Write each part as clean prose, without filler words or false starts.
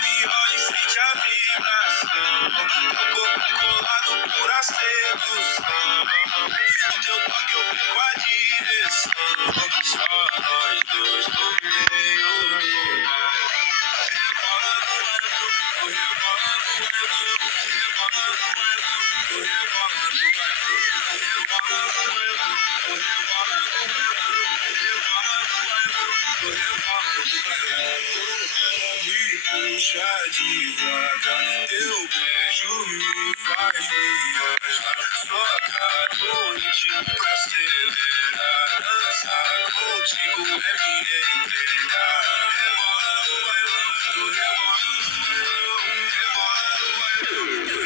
Me olha e sente a vibração. Teu corpo colado por a sedução. No teu toque eu perco a direção. Só nós dois no meio do mar. Rebolando, bailando, rebolando, bailando. Rebolando, bailando, rebolando, bailando. Rebolando, bailando, rebolando, bailando. Rebolando, bailando, rebolando, bailando. Me puxa devagar, teu beijo me faz viajar. Soca no ritmo pra acelerar. Dançar contigo é me entregar. Rebolando, bailando, rebolando, bailando. Rebolando, bailando,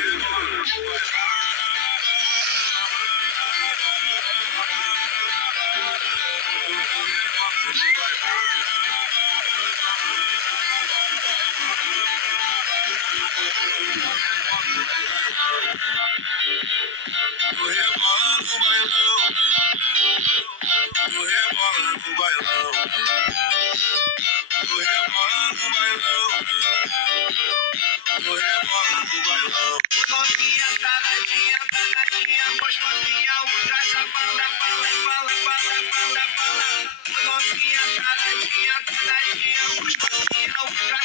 tô rebolando, bailão. Tô rebolando, bailão. Tô rebolando, bailão. Tô rebolando, bailão. Novinha, taradinha, danadinha, gostosinha, usa essa banda, fala, fala, fala, fala, fala. Novinha, taradinha, danadinha, gostosinha, usa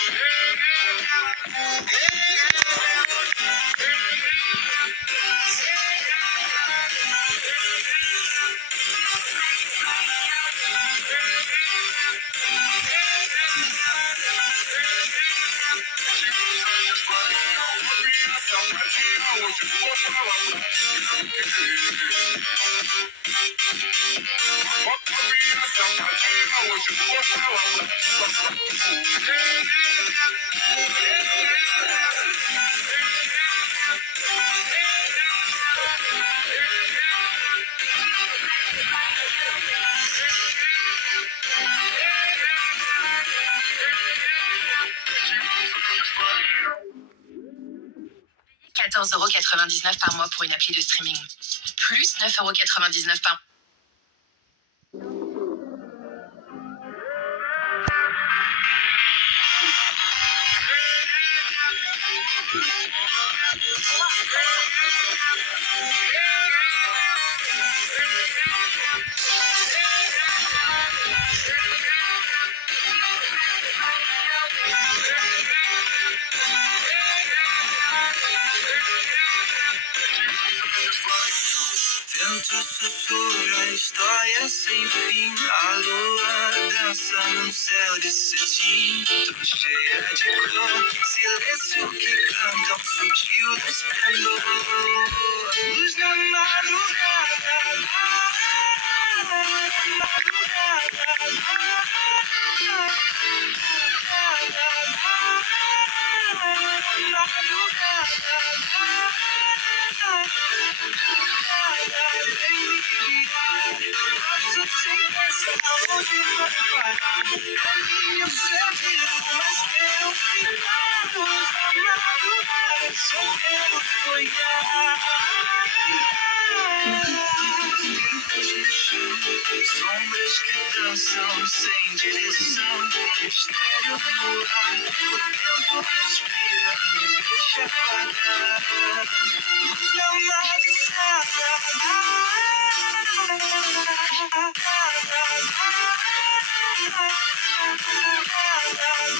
hoje vou falar pra minha safadinha, hoje vou falar pra €14,99 par mois pour une appli de streaming. Plus €9,99 par mois. Vento sussurra história sem fim. A lua dança num céu de cetim, tão cheia de cor. Silêncio que canta um sutil esplendor. Luz na madrugada, onde vai parar? Caminho perdido, mas eu fico na madrugada, só quero sonhar. Brincos no chão, sombras que dançam sem direção, mistério no ar, o tempo respira, me deixa pagar. Luz na madrugada,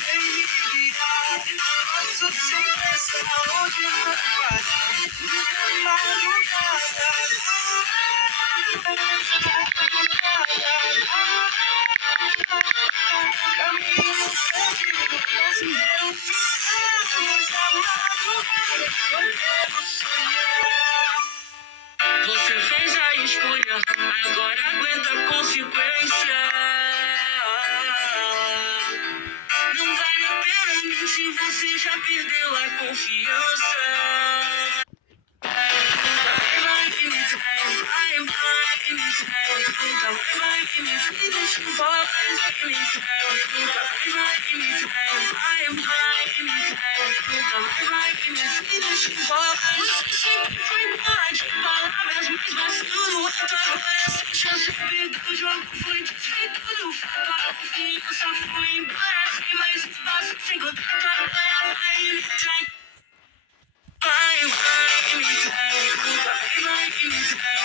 vem me guiar, passo sem pensar onde vai parar. perdeu a confiança. Vai que me trai, vai que me trai. Nunca vai que me deixa embora, vai que me trai. Nunca vai que me trai, vai que me trai. Nunca vai que me deixa embora. Você sempre foi embora de palavras, mas vacilo. Agora essa chance perdeu o jogo, foi desfeito do fato. A confiança foi embora, sem mais espaço, sem contato. Agora vai e me trai. Vai que me trai, nunca vai que me trai.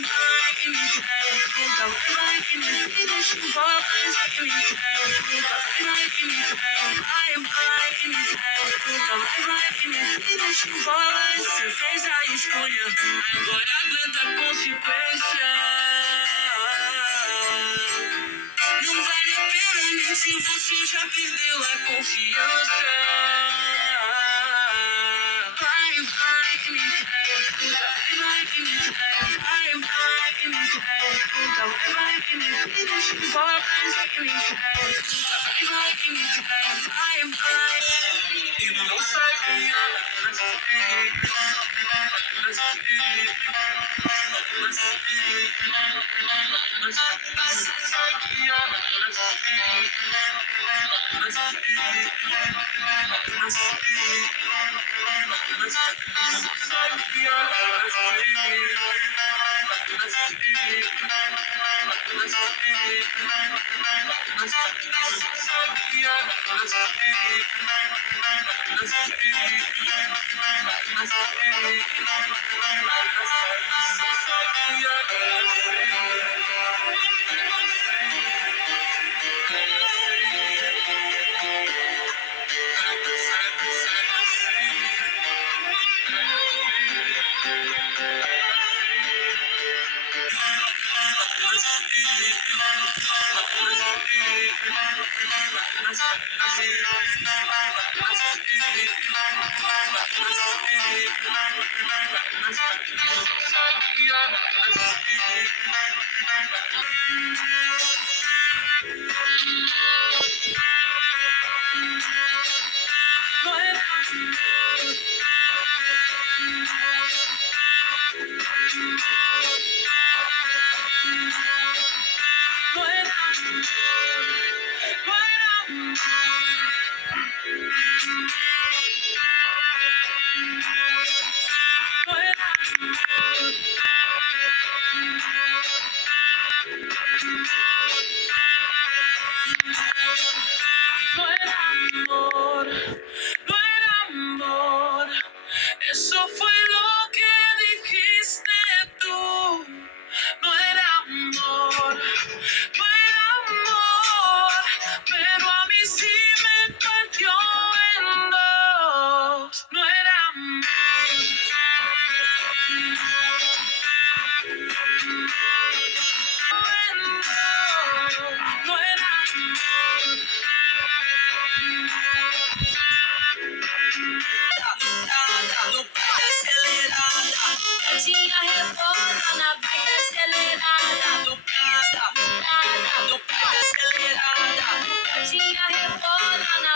Vai que me trai, nunca vai que me deixa embora. Vai que me trai, nunca vai que me trai. Vai que me trai, nunca vai que me deixa embora. Você fez a escolha, agora aguenta a consequência. Não vale a pena mentir, você já perdeu a confiança. Vai que me trai, nunca vai que me trai. Vai que me trai, nunca vai que me deixa embora. Vai que me trai, nunca vai que me trai. E não sabia, no era amor, no era amor. Eso fue lo que dijiste tú. No era amor, no era amor, pero a mí sí me partió en dos. No era amor, no era no parte acelerada. Tinha rebola na parte acelerada. No parte acelerada. Tinha rebola na